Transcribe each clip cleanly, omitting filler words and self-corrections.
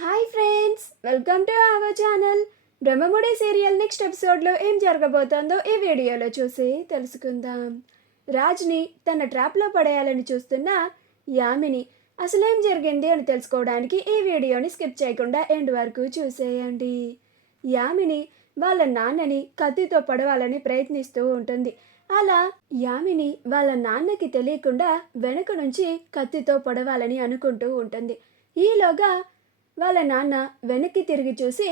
Hi friends, welcome to our channel. Brahmamudi serial next ఎపిసోడ్లో ఏం జరగబోతోందో ఈ వీడియోలో చూసి తెలుసుకుందాం. రాజ్ని తన ట్రాప్లో పడేయాలని చూస్తున్న యామిని అసలేం జరిగింది అని తెలుసుకోవడానికి ఈ వీడియోని స్కిప్ చేయకుండా ఎండ్ వరకు చూసేయండి. యామిని వాళ్ళ నాన్నని కత్తితో పడవాలని ప్రయత్నిస్తూ ఉంటుంది. అలా యామిని వాళ్ళ నాన్నకి తెలియకుండా వెనుక నుంచి కత్తితో పొడవాలని అనుకుంటూ ఉంటుంది. ఈలోగా వాళ్ళ నాన్న వెనక్కి తిరిగి చూసి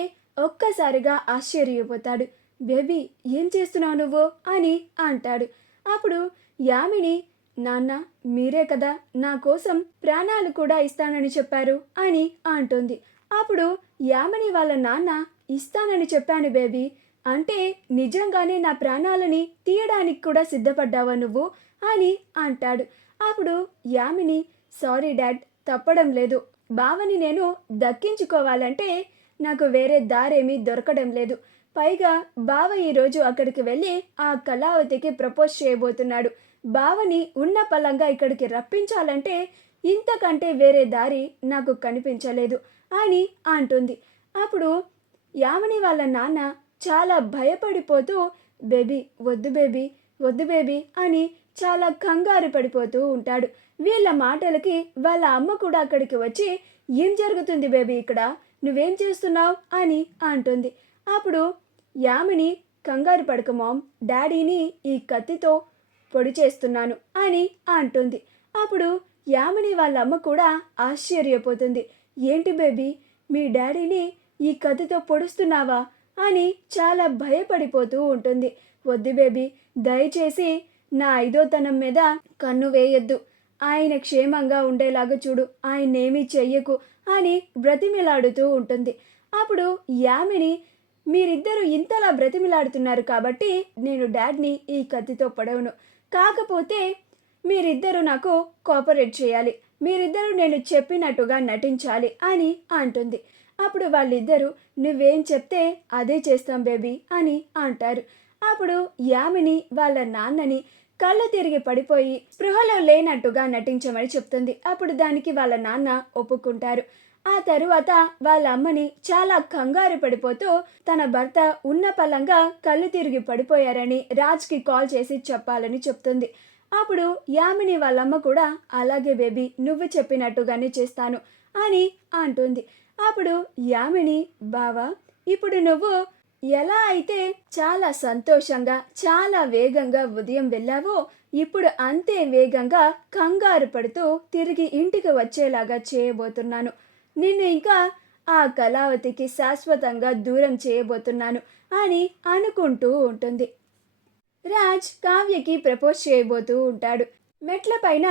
ఒక్కసారిగా ఆశ్చర్యపోతాడు. బేబీ, ఏం చేస్తున్నావు నువ్వు అని అంటాడు. అప్పుడు యామిని, నాన్న, మీరే కదా నా కోసం ప్రాణాలు కూడా ఇస్తానని చెప్పారు అని అంటుంది. అప్పుడు యామిని వాళ్ళ నాన్న, ఇస్తానని చెప్పాను బేబీ, అంటే నిజంగానే నా ప్రాణాలని తీయడానికి కూడా సిద్ధపడ్డావా నువ్వు అని అంటాడు. అప్పుడు యామిని, సారీ డాడ్, తప్పడం లేదు. బావని నేను దక్కించుకోవాలంటే నాకు వేరే దారేమీ దొరకడం లేదు. పైగా బావ ఈరోజు అక్కడికి వెళ్ళి ఆ కళావతికి ప్రపోజ్ చేయబోతున్నాడు. బావని ఉన్న పలంగా ఇక్కడికి రప్పించాలంటే ఇంతకంటే వేరే దారి నాకు కనిపించలేదు అని అంటుంది. అప్పుడు యామిని వాళ్ళ నాన్న చాలా భయపడిపోతూ, బేబీ వద్దు బేబీ, వద్దు బేబీ అని చాలా కంగారు పడిపోతూ ఉంటాడు. వీళ్ళ మాటలకి వాళ్ళ అమ్మ కూడా అక్కడికి వచ్చి, ఏం జరుగుతుంది బేబీ ఇక్కడ, నువ్వేం చేస్తున్నావు అని అంటుంది. అప్పుడు యామిని, కంగారు పడక మామ్, డాడీని ఈ కత్తితో పొడి చేస్తున్నాను అని అంటుంది. అప్పుడు యామిని వాళ్ళ అమ్మ కూడా ఆశ్చర్యపోతుంది. ఏంటి బేబీ, మీ డాడీని ఈ కత్తితో పొడుస్తున్నావా అని చాలా భయపడిపోతూ ఉంటుంది. వద్దు బేబీ, దయచేసి నా ఐదోతనం మీద కన్ను వేయొద్దు, ఆయన క్షేమంగా ఉండేలాగా చూడు, ఆయన్నేమీ చెయ్యకు అని బ్రతిమిలాడుతూ ఉంటుంది. అప్పుడు యామిని, మీరిద్దరూ ఇంతలా బ్రతిమిలాడుతున్నారు కాబట్టి నేను డాడ్ని ఈ కత్తితో పొడవను, కాకపోతే మీరిద్దరూ నాకు కోఆపరేట్ చేయాలి, మీరిద్దరూ నేను చెప్పినట్టుగా నటించాలి అని అంటుంది. అప్పుడు వాళ్ళిద్దరూ, నువ్వేం చెప్తే అదే చేస్తాం బేబీ అని అంటారు. అప్పుడు యామిని వాళ్ళ నాన్నని కళ్ళు తిరిగి పడిపోయి స్పృహలో లేనట్టుగా నటించమని చెప్తుంది. అప్పుడు దానికి వాళ్ళ నాన్న ఒప్పుకుంటారు. ఆ తరువాత వాళ్ళ అమ్మని చాలా కంగారు పడిపోతూ తన భర్త ఉన్న పలంగా కళ్ళు తిరిగి పడిపోయారని రాజ్కి కాల్ చేసి చెప్పాలని చెప్తుంది. అప్పుడు యామిని వాళ్ళమ్మ కూడా, అలాగే బేబీ, నువ్వు చెప్పినట్టుగానే చేస్తాను అని అంటుంది. అప్పుడు యామిని, బావా, ఇప్పుడు నువ్వు ఎలా అయితే చాలా సంతోషంగా చాలా వేగంగా ఉదయం వెళ్ళావో, ఇప్పుడు అంతే వేగంగా కంగారు పడుతూ తిరిగి ఇంటికి వచ్చేలాగా చేయబోతున్నాను. నిన్ను ఇంకా ఆ కళావతికి శాశ్వతంగా దూరం చేయబోతున్నాను అని అనుకుంటూ ఉంటుంది. రాజ్ కావ్యకి ప్రపోజ్ చేయబోతూ ఉంటాడు. మెట్ల పైన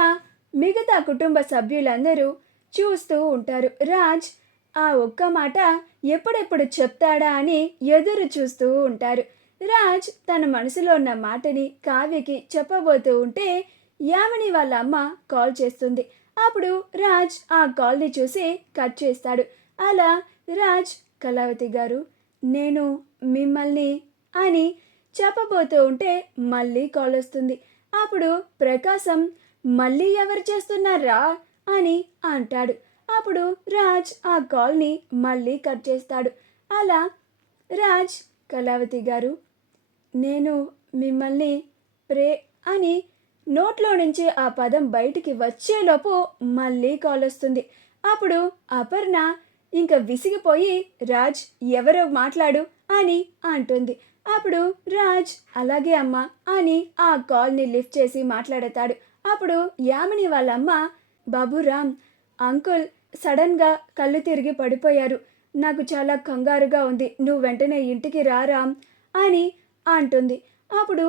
మిగతా కుటుంబ సభ్యులందరూ చూస్తూ ఉంటారు. రాజ్ ఆ ఒక్క మాట ఎప్పుడెప్పుడు చెప్తాడా అని ఎదురు చూస్తూ ఉంటారు. రాజ్ తన మనసులో ఉన్న మాటని కావ్యకి చెప్పబోతూ ఉంటే యామిని వాళ్ళ అమ్మ కాల్ చేస్తుంది. అప్పుడు రాజ్ ఆ కాల్ని చూసి కట్ చేస్తాడు. అలా రాజ్, కళావతి గారు, నేను మిమ్మల్ని అని చెప్పబోతూ ఉంటే మళ్ళీ కాల్ వస్తుంది. అప్పుడు ప్రకాశం, మళ్ళీ ఎవరు చేస్తున్నారా అని అంటాడు. అప్పుడు రాజ్ ఆ కాల్ని మళ్ళీ కట్ చేస్తాడు. అలా రాజ్, కళావతి గారు, నేను మిమ్మల్ని అని నోట్లో నుంచి ఆ పదం బయటికి వచ్చేలోపు మళ్ళీ కాల్ వస్తుంది. అప్పుడు అపర్ణ ఇంక విసిగిపోయి, రాజ్, ఎవరో మాట్లాడు అని అంటుంది. అప్పుడు రాజ్, అలాగే అమ్మ అని ఆ కాల్ని లిఫ్ట్ చేసి మాట్లాడతాడు. అప్పుడు యామిని వాళ్ళమ్మ, బాబురామ్, అంకుల్ సడన్గా కళ్ళు తిరిగి పడిపోయారు, నాకు చాలా కంగారుగా ఉంది, నువ్వు వెంటనే ఇంటికి రారామ్ అని అంటుంది. అప్పుడు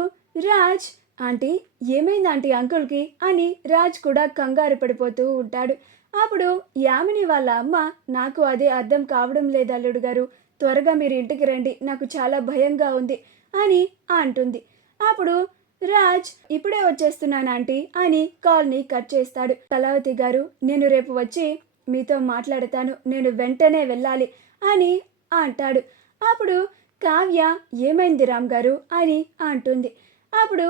రాజ్, ఆంటీ, ఏమైంది ఆంటీ అంకుల్కి అని రాజ్ కూడా కంగారు పడిపోతూ ఉంటాడు. అప్పుడు యామిని వాళ్ళ అమ్మ, నాకు అదే అర్థం కావడం లేదు అల్లుడు గారు, త్వరగా మీరు ఇంటికి రండి, నాకు చాలా భయంగా ఉంది అని అంటుంది. అప్పుడు రాజ్, ఇప్పుడే వచ్చేస్తున్నాను ఆంటీ అని కాల్ని కట్ చేస్తాడు. కళావతి గారు, నేను రేపు వచ్చి మీతో మాట్లాడతాను, నేను వెంటనే వెళ్ళాలి అని అంటాడు. అప్పుడు కావ్య, ఏమైంది రామ్ గారు అని అంటుంది. అప్పుడు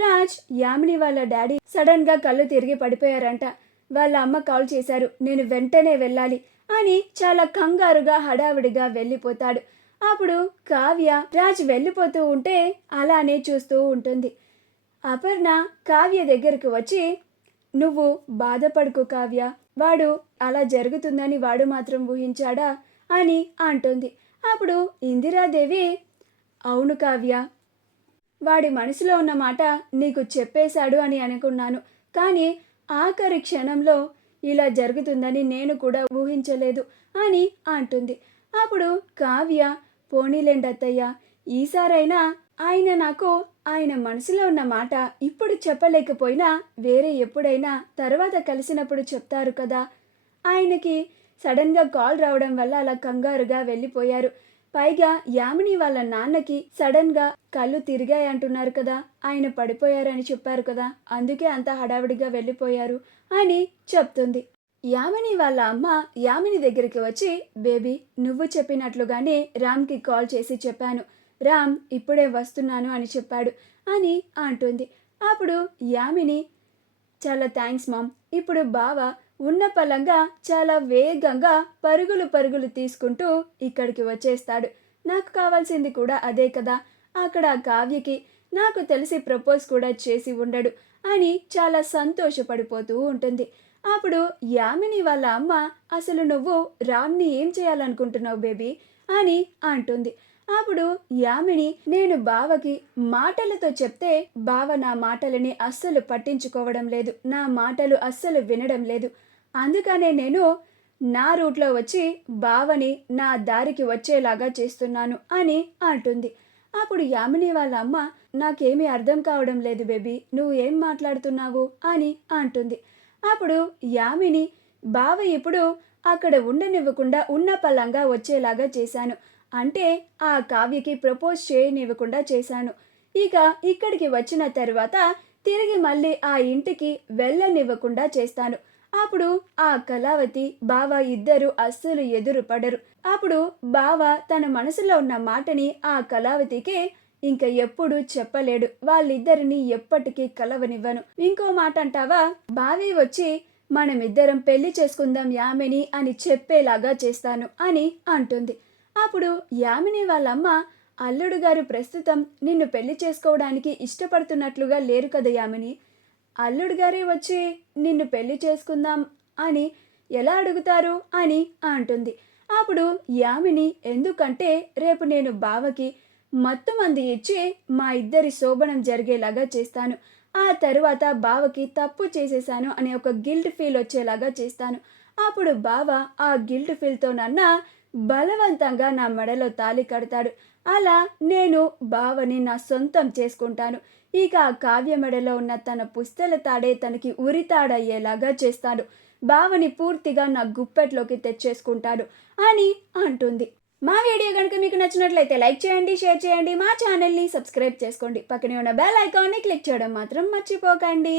రాజ్, యామిని వాళ్ళ డాడీ సడన్గా కళ్ళు తిరిగి పడిపోయారంట, వాళ్ళ అమ్మ కాల్ చేశారు, నేను వెంటనే వెళ్ళాలి అని చాలా కంగారుగా హడావిడిగా వెళ్ళిపోతాడు. అప్పుడు కావ్య రాజ్ వెళ్ళిపోతూ ఉంటే అలానే చూస్తూ ఉంటుంది. అపర్ణ కావ్య దగ్గరకు వచ్చి, నువ్వు బాధపడుకు కావ్య, వాడు అలా జరుగుతుందని వాడు మాత్రం ఊహించాడా అని అంటుంది. అప్పుడు ఇందిరాదేవి, అవును కావ్య, వాడి మనసులో ఉన్న మాట నీకు చెప్పేశాడు అని అనుకున్నాను, కానీ ఆఖరి క్షణంలో ఇలా జరుగుతుందని నేను కూడా ఊహించలేదు అని అంటుంది. అప్పుడు కావ్య, పోనీలేండి అత్తయ్య, ఈసారైనా ఆయన నాకు ఆయన మనసులో ఉన్న మాట ఇప్పుడు చెప్పలేకపోయినా వేరే ఎప్పుడైనా తర్వాత కలిసినప్పుడు చెప్తారు కదా. ఆయనకి సడన్గా కాల్ రావడం వల్ల అలా కంగారుగా వెళ్ళిపోయారు. పైగా యామిని వాళ్ళ నాన్నకి సడన్గా కళ్ళు తిరిగాయి అంటున్నారు కదా, ఆయన పడిపోయారని చెప్పారు కదా, అందుకే అంత హడావిడిగా వెళ్ళిపోయారు అని చెప్తుంది. యామిని వాళ్ళ అమ్మ యామిని దగ్గరికి వచ్చి, బేబీ, నువ్వు చెప్పినట్లుగానే రామ్కి కాల్ చేసి చెప్పాను, రామ్ ఇప్పుడే వస్తున్నాను అని చెప్పాడు అని అంటుంది. అప్పుడు యామిని, చాలా థ్యాంక్స్ మామ్, ఇప్పుడు బావ ఉన్న పలంగా చాలా వేగంగా పరుగులు తీసుకుంటూ ఇక్కడికి వచ్చేస్తాడు. నాకు కావాల్సింది కూడా అదే కదా, అక్కడ కావ్యకి నాకు తెలిసి ప్రపోజ్ కూడా చేసి ఉండడు అని చాలా సంతోషపడిపోతూ ఉంటుంది. అప్పుడు యామిని వాళ్ళ అమ్మ, అసలు నువ్వు రామ్ని ఏం చేయాలనుకుంటున్నావు బేబీ అని అంటుంది. అప్పుడు యామిని, నేను బావకి మాటలతో చెప్తే బావ నా మాటలని అస్సలు పట్టించుకోవడం లేదు, నా మాటలు అస్సలు వినడం లేదు, అందుకనే నేను నా రూట్లో వచ్చి బావని నా దారికి వచ్చేలాగా చేస్తున్నాను అని అంటుంది. అప్పుడు యామిని వాళ్ళ అమ్మ, నాకేమీ అర్థం కావడం లేదు బేబీ, నువ్వు ఏం మాట్లాడుతున్నావు అని అంటుంది. అప్పుడు యామిని, బావ ఇప్పుడు అక్కడ ఉండనివ్వకుండా ఉన్న పలంగా వచ్చేలాగా చేశాను, అంటే ఆ కావ్యకి ప్రపోజ్ చేయనివ్వకుండా చేశాను. ఇక ఇక్కడికి వచ్చిన తర్వాత తిరిగి మళ్ళీ ఆ ఇంటికి వెళ్ళనివ్వకుండా చేస్తాను. అప్పుడు ఆ కళావతి బావ ఇద్దరు అస్సలు ఎదురు పడరు. అప్పుడు బావ తన మనసులో ఉన్న మాటని ఆ కళావతికి ఇంక ఎప్పుడు చెప్పలేడు, వాళ్ళిద్దరిని ఎప్పటికీ కలవనివ్వను. ఇంకో మాట అంటావా, బావి వచ్చి మనమిద్దరం పెళ్లి చేసుకుందాం యామిని అని చెప్పేలాగా చేస్తాను అని అంటుంది. అప్పుడు యామిని వాళ్ళమ్మ, అల్లుడు గారు ప్రస్తుతం నిన్ను పెళ్లి చేసుకోవడానికి ఇష్టపడుతున్నట్లుగా లేరు కదా యామిని, అల్లుడు గారే వచ్చి నిన్ను పెళ్లి చేసుకుందాం అని ఎలా అడుగుతారు అని అంటుంది. అప్పుడు యామిని, ఎందుకంటే రేపు నేను బావకి మత్తు మంది ఇచ్చి మా ఇద్దరి శోభనం జరిగేలాగా చేస్తాను, ఆ తరువాత బావకి తప్పు చేసేసాను అనే ఒక గిల్ట్ ఫీల్ వచ్చేలాగా చేస్తాను. అప్పుడు బావ ఆ గిల్ట్ ఫీల్తో నన్న బలవంతంగా నా మెడలో తాళి కడతాడు. అలా నేను బావని నా సొంతం చేసుకుంటాను. ఇక ఆ కావ్య మెడలో ఉన్న తన పుస్తల తాడే తనకి ఉరితాడయ్యేలాగా చేస్తాడు. బావని పూర్తిగా నా గుప్పెట్లోకి తెచ్చేసుకుంటాడు అని అంటుంది. మా వీడియో కనుక మీకు నచ్చినట్లయితే లైక్ చేయండి, షేర్ చేయండి, మా ఛానల్ని సబ్స్క్రైబ్ చేసుకోండి, పక్కనే ఉన్న బెల్ ఐకాన్ని క్లిక్ చేయడం మాత్రం మర్చిపోకండి.